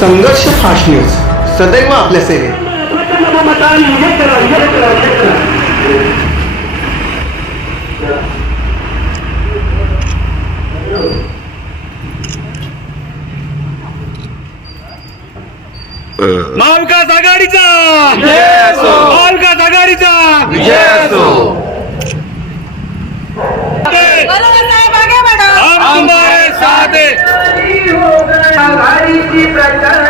संघर्ष fast news. सदैव आपल्या सेवेत. महाविकास आघाडीचा! ಕಟ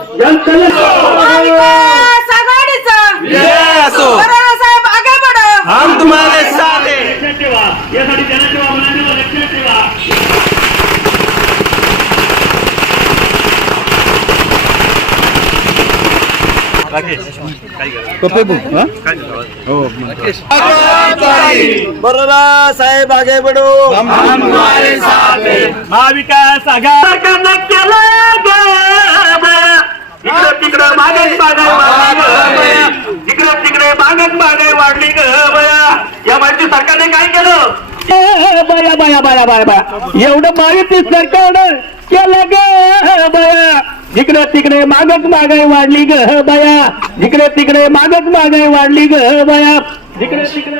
बाळासाहेब आगे बढ़ो. हम तुम्हारे साथ हैं. यासाठी त्यांना ठेवा मुलांना लक्षात ठेवा. बरोला साहेब आगे बढ़ो. हम तुम्हारे साथ हैं. महाविकास आघाडी इकडे तिकडे मागच मागाय वाढली इकडे तिकडे मागच मागाय वाढली ग बया. या माहिती सरकारने काय केलं? बया बया बया बया बया. एवढं माहिती सरकारनं केलं ग बया. जिकडे तिकडे मागच मागाय वाढली ग बया. जिकडे तिकडे मागच मागाय वाढली ग बया. जिकडे तिकडे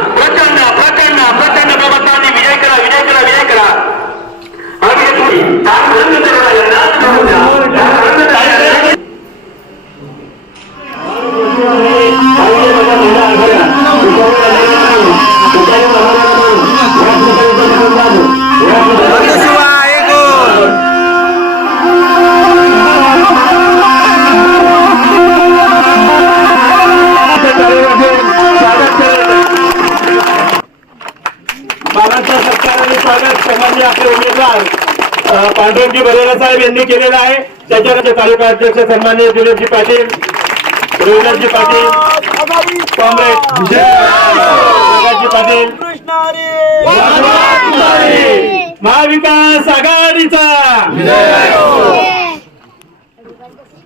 पांडुरंगजी बरेला साहेब यांनी केलेलं आहे. त्याच्यानंतर तालुका अध्यक्ष सन्मान्य दिलीपजी पाटील रविनाथजी पाटील कॉम्रेड प्रकाशजी पाटील. महाविकास आघाडीचा!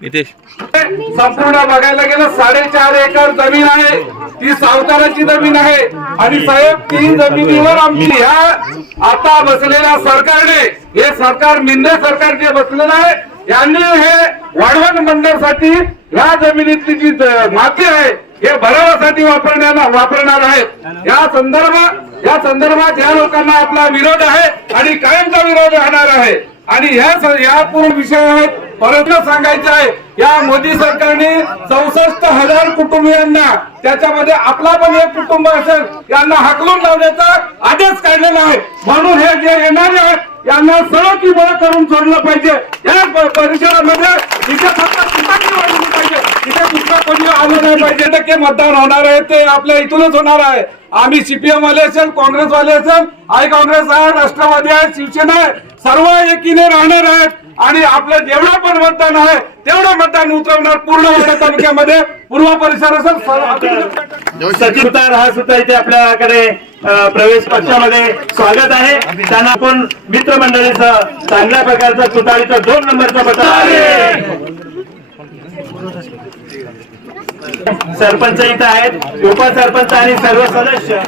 संपूर्ण बघायला गेलं साडेचार एकर जमीन आहे. ती सावकाराची जमीन आहे. आणि साहेब ती जमिनीवर आमची ह्या आता बसलेल्या सरकारने हे सरकार मिंदे सरकार जे बसलेलं आहे यांनी हे वाढवण मंडळासाठी ह्या जमिनीतली जी माती आहे हे भरावासाठी वापरण्याला वापरणार आहेत. या संदर्भात या संदर्भात या लोकांना आपला विरोध आहे आणि कायमचा विरोध राहणार आहे. आणि ह्या या पूर्ण विषय आहेत परत सांगायचं आहे या मोदी सरकारने चौसष्ट हजार कुटुंबियांना त्याच्यामध्ये आपला पण एक कुटुंब असेल यांना हाकलून लावण्याचा आदेश काढलेला आहे. म्हणून हे जे येणारे आहेत यांना सळक किंवा करून सोडलं पाहिजे. या परिसरामध्ये इथे फक्त वाढली पाहिजे. इथे दुसरा कोणी आलं नाही पाहिजे. टक्के मतदान होणार आहे ते आपल्या इथूनच होणार आहे. आम्ही सीपीएम वाले असेल काँग्रेस वाले असेल आय काँग्रेस आहे राष्ट्रवादी आहे शिवसेना आहे सर्व एकीने राहणार आहेत. आणि आपलं जेवढं पण मतदान आहे तेवढं मतदान उतरवणार पूर्ण वाडा तालुक्यामध्ये पूर्व परिसरासह सचिन सुतार हा सुद्धा इथे आपल्याकडे प्रवेश पक्षामध्ये स्वागत आहे. त्यांना आपण मित्रमंडळीचं चांगल्या प्रकारचा तुतारीचा दोन नंबरचा पत्र सरपंच इथं आहेत उपसरपंच आणि सर्व सदस्य.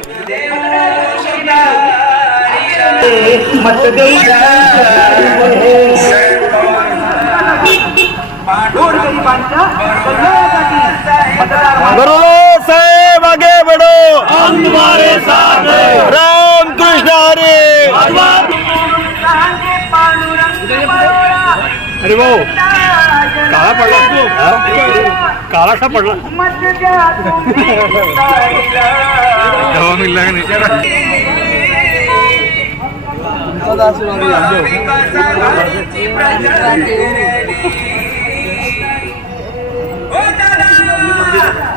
रोड आगे बढ़ो। हम तुम्हारे साथ हैं राम कृष्ण हरे। अरे वो, काला रहा तू हाँ? काला सा पड़ला दवा मिल रहा नहीं तुझ्या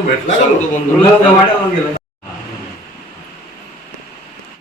भेटला